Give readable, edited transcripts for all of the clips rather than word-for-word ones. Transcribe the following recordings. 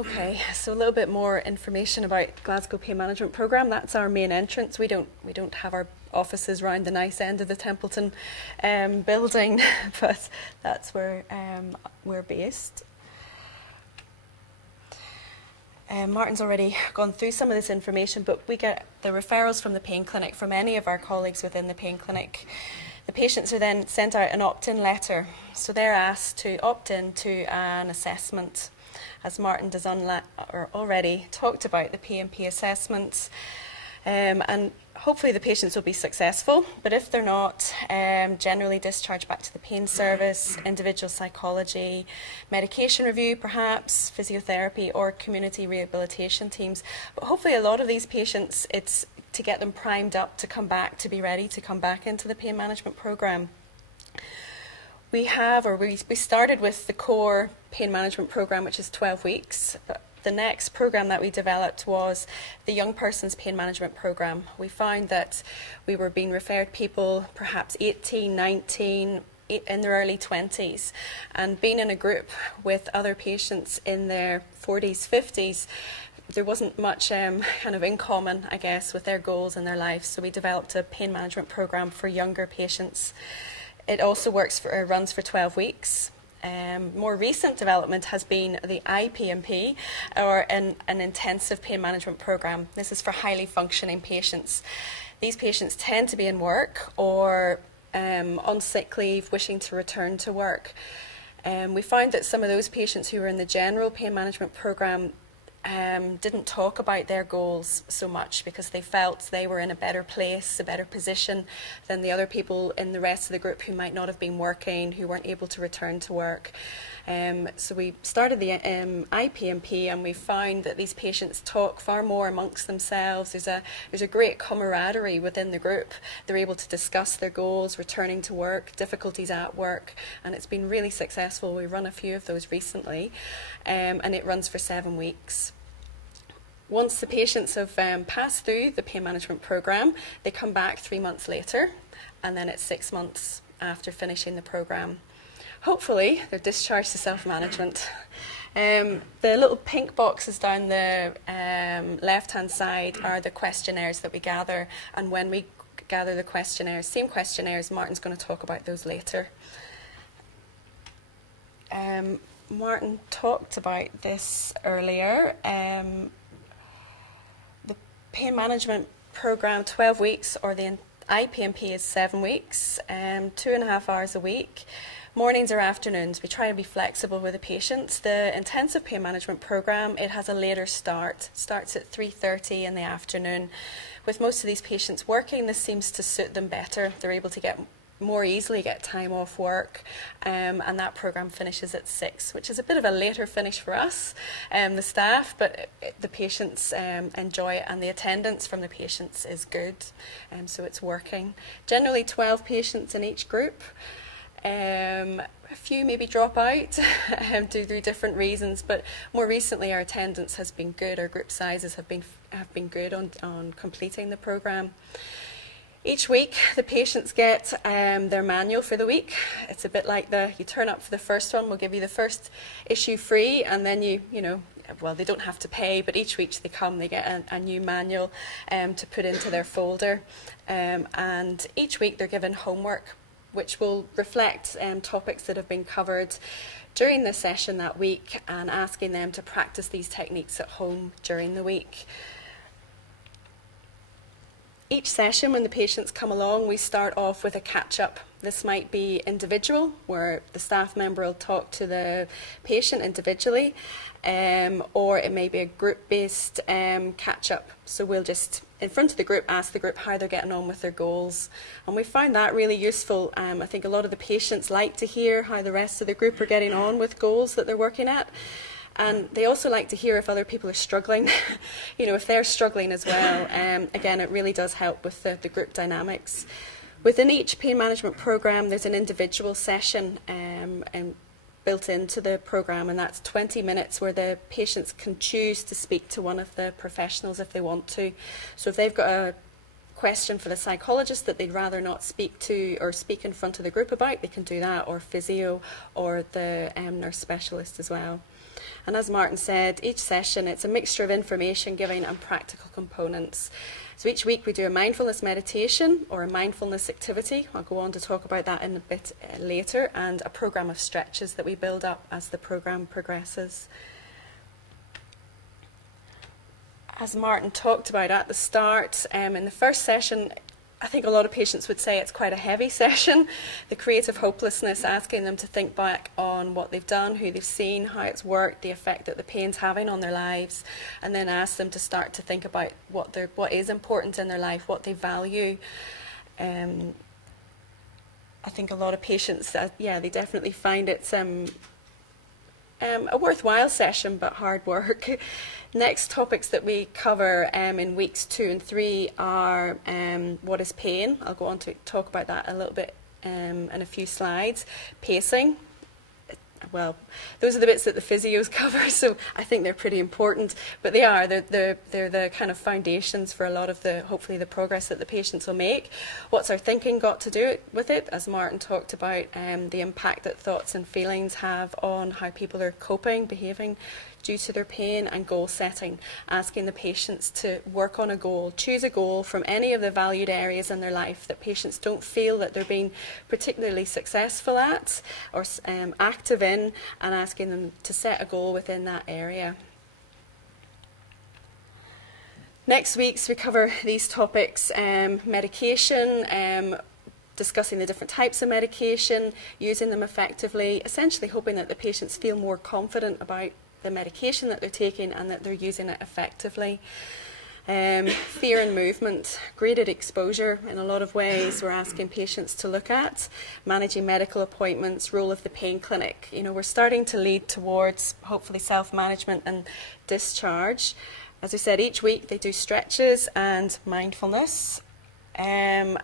Okay, so a little bit more information about Glasgow Pain Management Programme. That's our main entrance. We don't have our offices round the nice end of the Templeton building, but that's where we're based. Martin's already gone through some of this information, but we get the referrals from the pain clinic from any of our colleagues within the pain clinic. The patients are then sent out an opt-in letter, so they're asked to opt in to an assessment. As Martin does already talked about, the PMP assessments, and hopefully the patients will be successful, but if they're not, generally discharged back to the pain service, individual psychology, medication review perhaps, physiotherapy or community rehabilitation teams. But hopefully a lot of these patients, it's to get them primed up to come back, to be ready to come back into the pain management programme. We started with the core pain management programme, which is 12 weeks. The next programme that we developed was the Young Person's Pain Management Programme. We found that we were being referred people perhaps 18, 19, in their early 20s, and being in a group with other patients in their 40s, 50s, there wasn't much kind of in common, I guess, with their goals in their lives. So we developed a pain management programme for younger patients. It also runs for 12 weeks. More recent development has been the IPMP, or an intensive pain management programme. This is for highly functioning patients. These patients tend to be in work or on sick leave, wishing to return to work. We found that some of those patients who were in the general pain management programme didn't talk about their goals so much because they felt they were in a better place, a better position than the other people in the rest of the group who might not have been working, who weren't able to return to work. So we started the IPMP, and we found that these patients talk far more amongst themselves. There's a great camaraderie within the group. They're able to discuss their goals, returning to work, difficulties at work, and it's been really successful. We run a few of those recently, and it runs for 7 weeks. Once the patients have passed through the pain management programme, they come back 3 months later, and then it's 6 months after finishing the programme. Hopefully, they're discharged to self-management. The little pink boxes down the left-hand side are the questionnaires that we gather, and when we gather the questionnaires, same questionnaires, Martin's going to talk about those later. Martin talked about this earlier. The pain management programme, 12 weeks, or the IPMP is 7 weeks, 2.5 hours a week. Mornings or afternoons. We try to be flexible with the patients. The intensive pain management programme, it has a later start. Starts at 3:30 in the afternoon. With most of these patients working, this seems to suit them better. They're able to more easily get time off work, and that programme finishes at 6, which is a bit of a later finish for us, the staff, but the patients enjoy it, and the attendance from the patients is good, so it's working. Generally 12 patients in each group. A few maybe drop out due to different reasons, but more recently our attendance has been good. Our group sizes have been good on completing the programme. Each week the patients get their manual for the week. It's a bit like you turn up for the first one, we'll give you the first issue free, and then well, they don't have to pay, but each week they come, they get a new manual to put into their folder, and each week they're given homework which will reflect topics that have been covered during the session that week, and asking them to practice these techniques at home during the week. Each session, when the patients come along, we start off with a catch-up. This might be individual, where the staff member will talk to the patient individually, or it may be a group-based catch-up. So we'll just, in front of the group, ask the group how they're getting on with their goals. And we found that really useful. I think a lot of the patients like to hear how the rest of the group are getting on with goals that they're working at. And they also like to hear if other people are struggling, if they're struggling as well. Again, it really does help with the group dynamics. Within each pain management programme, there's an individual session built into the programme, and that's 20 minutes where the patients can choose to speak to one of the professionals if they want to. So if they've got a question for the psychologist that they'd rather not speak to or speak in front of the group about, they can do that, or physio, or the nurse specialist as well. And as Martin said, each session, it's a mixture of information giving and practical components. So each week we do a mindfulness meditation or a mindfulness activity. I'll go on to talk about that in a bit later, and a programme of stretches that we build up as the programme progresses. As Martin talked about at the start, in the first session, I think a lot of patients would say it's quite a heavy session. The creative hopelessness, asking them to think back on what they've done, who they've seen, how it's worked, the effect that the pain's having on their lives, and then ask them to start to think about what is important in their life, what they value. I think a lot of patients, they definitely find it's a worthwhile session, but hard work. Next topics that we cover in weeks 2 and 3 are what is pain. I'll go on to talk about that a little bit in a few slides. Pacing. Well, those are the bits that the physios cover, so I think they're pretty important. But they're the kind of foundations for a lot of hopefully the progress that the patients will make. What's our thinking got to do with it? As Martin talked about, the impact that thoughts and feelings have on how people are coping, behaving due to their pain, and goal setting, asking the patients to work on a goal, choose a goal from any of the valued areas in their life that patients don't feel that they're being particularly successful at or active in, and asking them to set a goal within that area. Next week's we cover these topics, medication, discussing the different types of medication, using them effectively, essentially hoping that the patients feel more confident about the medication that they're taking and that they're using it effectively. Fear and movement, graded exposure in a lot of ways we're asking patients to look at, managing medical appointments, role of the pain clinic. You know, we're starting to lead towards hopefully self-management and discharge. As I said, each week they do stretches and mindfulness, and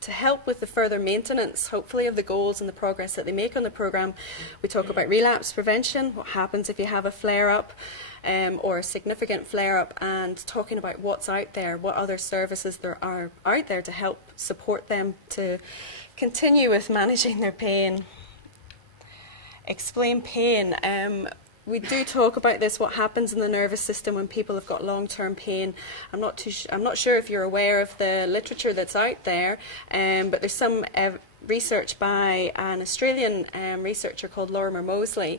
to help with the further maintenance, hopefully, of the goals and the progress that they make on the programme, we talk about relapse prevention, what happens if you have a flare-up or a significant flare-up, and talking about what's out there, what other services there are out there to help support them to continue with managing their pain. Explain pain. We do talk about this, what happens in the nervous system when people have got long-term pain. I'm not sure if you're aware of the literature that's out there, but there's some research by an Australian researcher called Lorimer Moseley,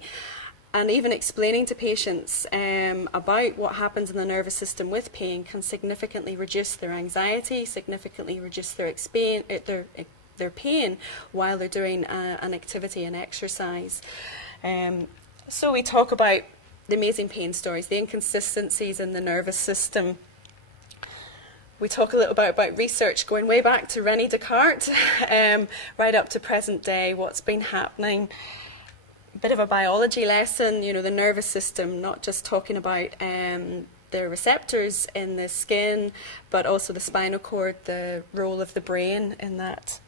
and even explaining to patients about what happens in the nervous system with pain can significantly reduce their anxiety, significantly reduce their pain while they're doing an activity and exercise. So we talk about the amazing pain stories, the inconsistencies in the nervous system. We talk a little bit about research going way back to René Descartes, right up to present day, what's been happening. A bit of a biology lesson, you know, the nervous system, not just talking about the receptors in the skin, but also the spinal cord, the role of the brain in that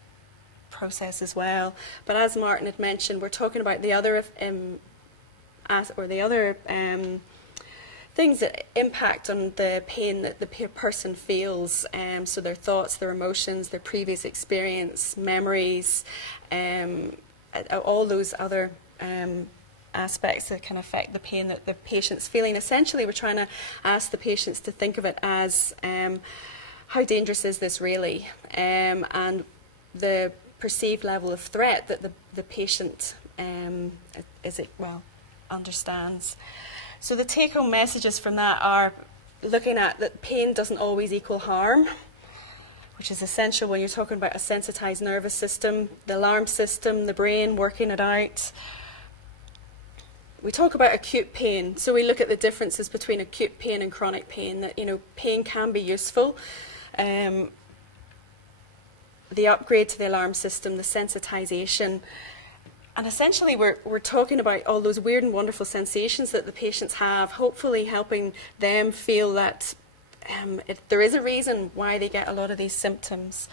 process as well. But as Martin had mentioned, we're talking about the other things that impact on the pain that the person feels, so their thoughts, their emotions, their previous experience, memories, all those other aspects that can affect the pain that the patient's feeling. Essentially, we're trying to ask the patients to think of it as how dangerous is this really, and the perceived level of threat that the patient understands. So the take-home messages from that are looking at that pain doesn't always equal harm, which is essential when you're talking about a sensitized nervous system, the alarm system, the brain working it out. We talk about acute pain, so we look at the differences between acute pain and chronic pain, that, you know, pain can be useful. The upgrade to the alarm system, the sensitization. And essentially we're talking about all those weird and wonderful sensations that the patients have, hopefully helping them feel that there is a reason why they get a lot of these symptoms,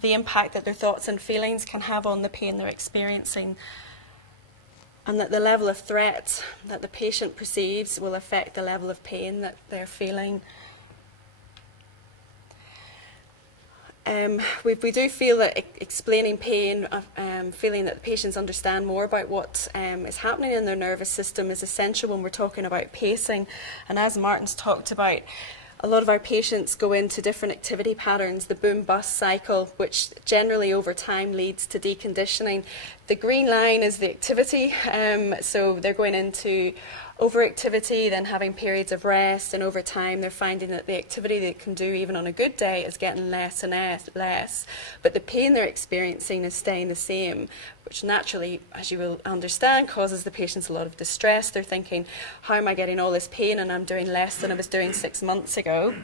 the impact that their thoughts and feelings can have on the pain they're experiencing, and that the level of threat that the patient perceives will affect the level of pain that they're feeling. We do feel that explaining pain, feeling that the patients understand more about what is happening in their nervous system is essential when we're talking about pacing. And as Martin's talked about, a lot of our patients go into different activity patterns, the boom-bust cycle, which generally over time leads to deconditioning. The green line is the activity, so they're going into overactivity, then having periods of rest, and over time they're finding that the activity they can do even on a good day is getting less and less, but the pain they're experiencing is staying the same, which naturally, as you will understand, causes the patients a lot of distress. They're thinking, how am I getting all this pain and I'm doing less than I was doing 6 months ago?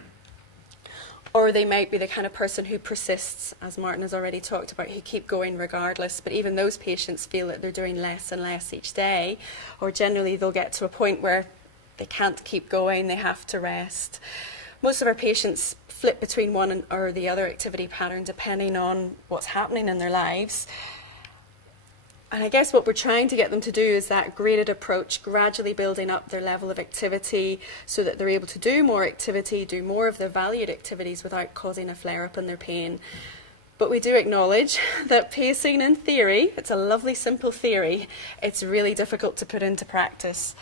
Or they might be the kind of person who persists, as Martin has already talked about, who keep going regardless. But even those patients feel that they're doing less and less each day. Or generally they'll get to a point where they can't keep going, they have to rest. Most of our patients flip between one or the other activity pattern depending on what's happening in their lives. And I guess what we're trying to get them to do is that graded approach, gradually building up their level of activity so that they're able to do more activity, do more of their valued activities without causing a flare-up in their pain. But we do acknowledge that pacing in theory, it's a lovely simple theory, it's really difficult to put into practice.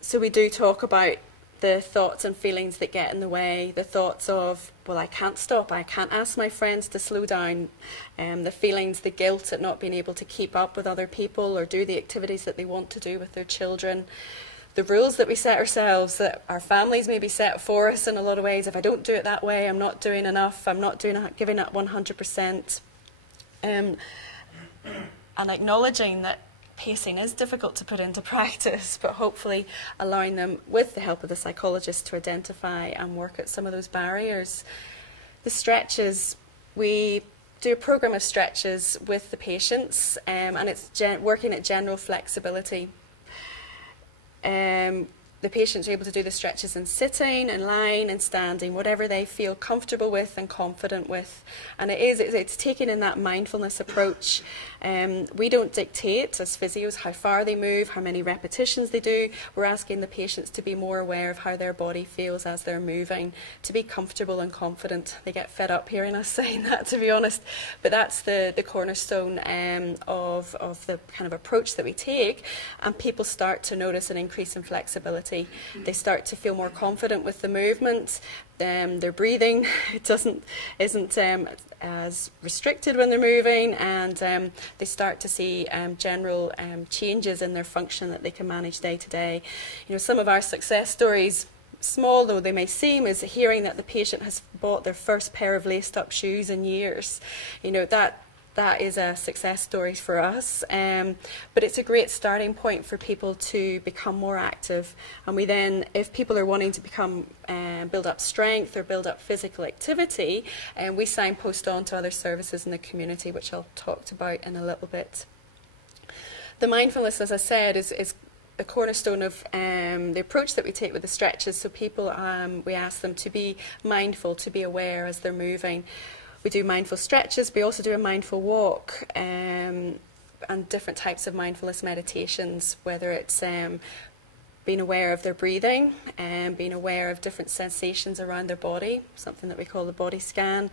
So we do talk about the thoughts and feelings that get in the way, the thoughts of, well, I can't stop, I can't ask my friends to slow down, the feelings, the guilt at not being able to keep up with other people or do the activities that they want to do with their children, the rules that we set ourselves, that our families maybe set for us in a lot of ways. If I don't do it that way, I'm not doing enough, I'm not giving up 100%. And acknowledging that pacing is difficult to put into practice, but hopefully allowing them, with the help of the psychologist, to identify and work at some of those barriers. The stretches, we do a program of stretches with the patients, and it's working at general flexibility. The patients are able to do the stretches in sitting and lying and standing, whatever they feel comfortable with and confident with. And it's taking in that mindfulness approach. We don't dictate as physios how far they move, how many repetitions they do. We're asking the patients to be more aware of how their body feels as they're moving, to be comfortable and confident. They get fed up hearing us saying that, to be honest. But that's the cornerstone of the kind of approach that we take. And people start to notice an increase in flexibility. They start to feel more confident with the movement. Their breathing isn't as restricted when they're moving, and they start to see general changes in their function that they can manage day to day. You know, some of our success stories, small though they may seem, is hearing that the patient has bought their first pair of laced-up shoes in years. You know, that is a success story for us, but it's a great starting point for people to become more active. And we then, if people are wanting to become build up strength or build up physical activity, we signpost on to other services in the community, which I'll talk about in a little bit. The mindfulness, as I said, is a cornerstone of the approach that we take with the stretches. So people, we ask them to be mindful, to be aware as they're moving. We do mindful stretches. We also do a mindful walk and different types of mindfulness meditations, whether it's being aware of their breathing and being aware of different sensations around their body, something that we call the body scan.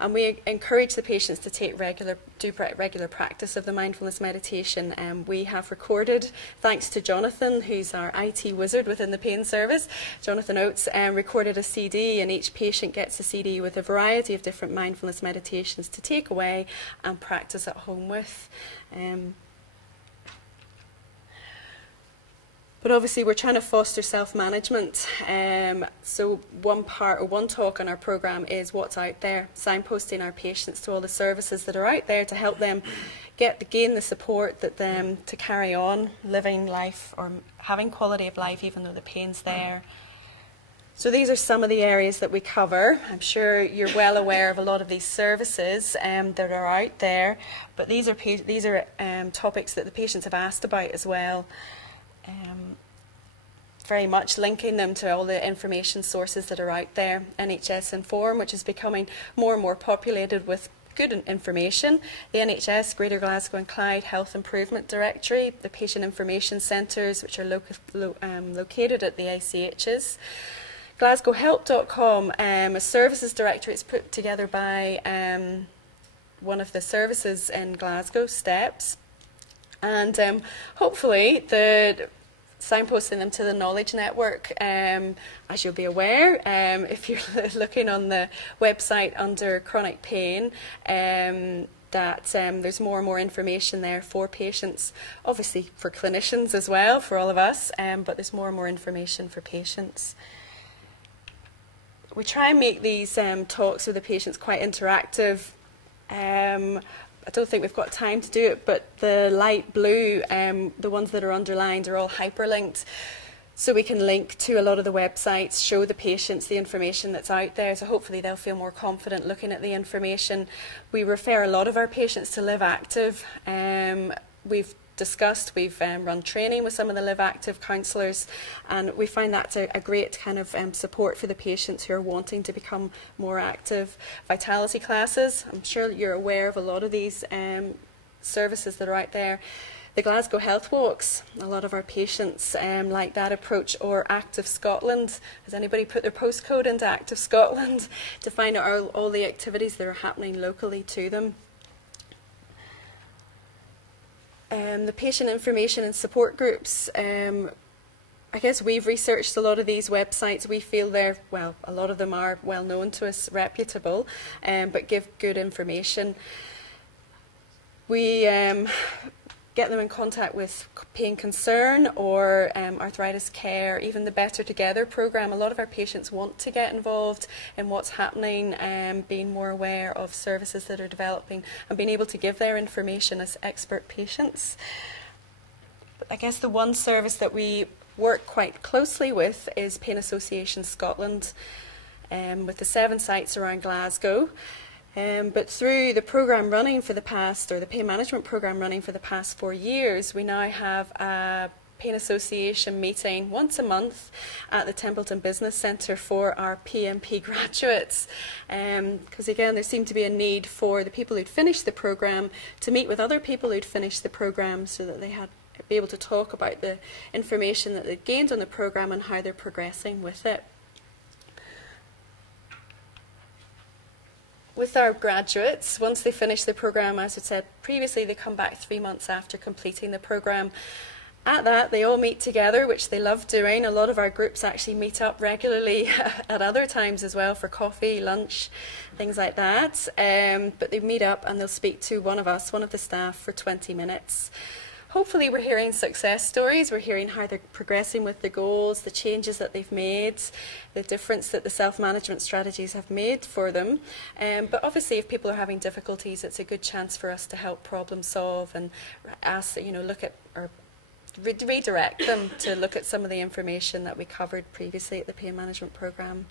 And we encourage the patients to take regular practice of the mindfulness meditation. We have recorded, thanks to Jonathan, who's our IT wizard within the pain service, Jonathan Oates, recorded a CD, and each patient gets a CD with a variety of different mindfulness meditations to take away and practice at home with. But obviously we're trying to foster self-management. So one talk on our programme is what's out there, signposting our patients to all the services that are out there to help them gain the support that to carry on living life or having quality of life even though the pain's there. So these are some of the areas that we cover. I'm sure you're well aware of a lot of these services that are out there, but these are topics that the patients have asked about as well. Very much linking them to all the information sources that are out there. NHS Inform, which is becoming more and more populated with good information. The NHS Greater Glasgow and Clyde Health Improvement Directory, the patient information centres, which are located at the ICHs. GlasgowHelp.com, a services directory. It's put together by one of the services in Glasgow, Steps, and hopefully the signposting them to the Knowledge Network. As you'll be aware, if you're looking on the website under chronic pain, that there's more and more information there for patients, obviously for clinicians as well, for all of us, but there's more and more information for patients. We try and make these talks with the patients quite interactive. I don't think we've got time to do it, but the light blue, the ones that are underlined, are all hyperlinked. So we can link to a lot of the websites, show the patients the information that's out there, so hopefully they'll feel more confident looking at the information. We refer a lot of our patients to Live Active. We've run training with some of the Live Active counsellors, and we find that's a great kind of support for the patients who are wanting to become more active. Vitality classes, I'm sure you're aware of a lot of these services that are out there. The Glasgow Health Walks, a lot of our patients like that approach, or Active Scotland. Has anybody put their postcode into Active Scotland to find out all the activities that are happening locally to them? The patient information and support groups, I guess we've researched a lot of these websites. We feel they're, well, a lot of them are well known to us, reputable, but give good information. We get them in contact with Pain Concern or Arthritis Care, even the Better Together programme. A lot of our patients want to get involved in what's happening, being more aware of services that are developing and being able to give their information as expert patients. But I guess the one service that we work quite closely with is Pain Association Scotland, with the 7 sites around Glasgow. But through the programme running for the past, or the pain management programme running for the past 4 years, we now have a Pain Association meeting once a month at the Templeton Business Centre for our PMP graduates. Because again, there seemed to be a need for the people who'd finished the programme to meet with other people who'd finished the programme, so that they had be able to talk about the information that they'd gained on the programme and how they're progressing with it. With our graduates, once they finish the programme, as I said previously, they come back 3 months after completing the programme. At that, they all meet together, which they love doing. A lot of our groups actually meet up regularly at other times as well for coffee, lunch, things like that. But they meet up and they'll speak to one of us, one of the staff, for 20 minutes. Hopefully we're hearing success stories, we're hearing how they're progressing with the goals, the changes that they've made, the difference that the self-management strategies have made for them. But obviously if people are having difficulties, it's a good chance for us to help problem solve and ask, look at, or redirect them to look at some of the information that we covered previously at the pain management programme.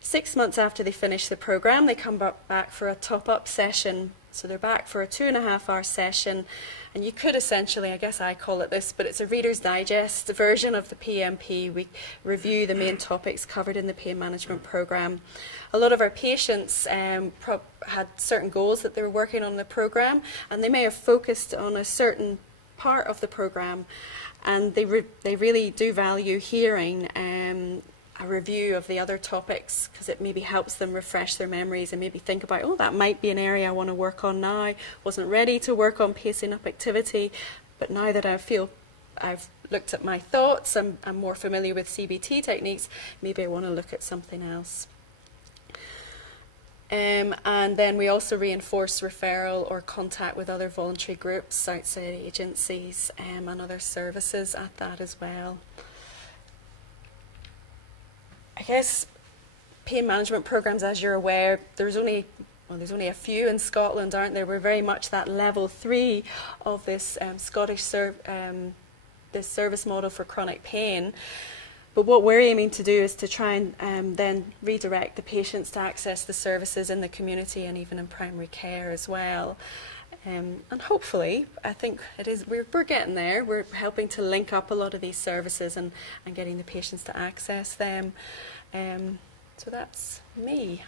6 months after they finish the programme, they come back for a top-up session. So they're back for a 2.5-hour session, and you could essentially, I guess I call it this, but it's a Reader's Digest version of the PMP. We review the main topics covered in the pain management programme. A lot of our patients had certain goals that they were working on in the programme, and they may have focused on a certain part of the programme, and they really do value hearing a review of the other topics, because it maybe helps them refresh their memories and maybe think about, oh, that might be an area I want to work on now. Wasn't ready to work on pacing up activity, but now that I feel I've looked at my thoughts, I'm more familiar with CBT techniques, maybe I want to look at something else. And then we also reinforce referral or contact with other voluntary groups, outside agencies, and other services at that as well. I guess pain management programs, as you're aware, there's only a few in Scotland, aren't there? We're very much that level 3 of this Scottish this service model for chronic pain. But what we're aiming to do is to try and then redirect the patients to access the services in the community and even in primary care as well. And hopefully, I think we're getting there. We're helping to link up a lot of these services and getting the patients to access them. So that's me.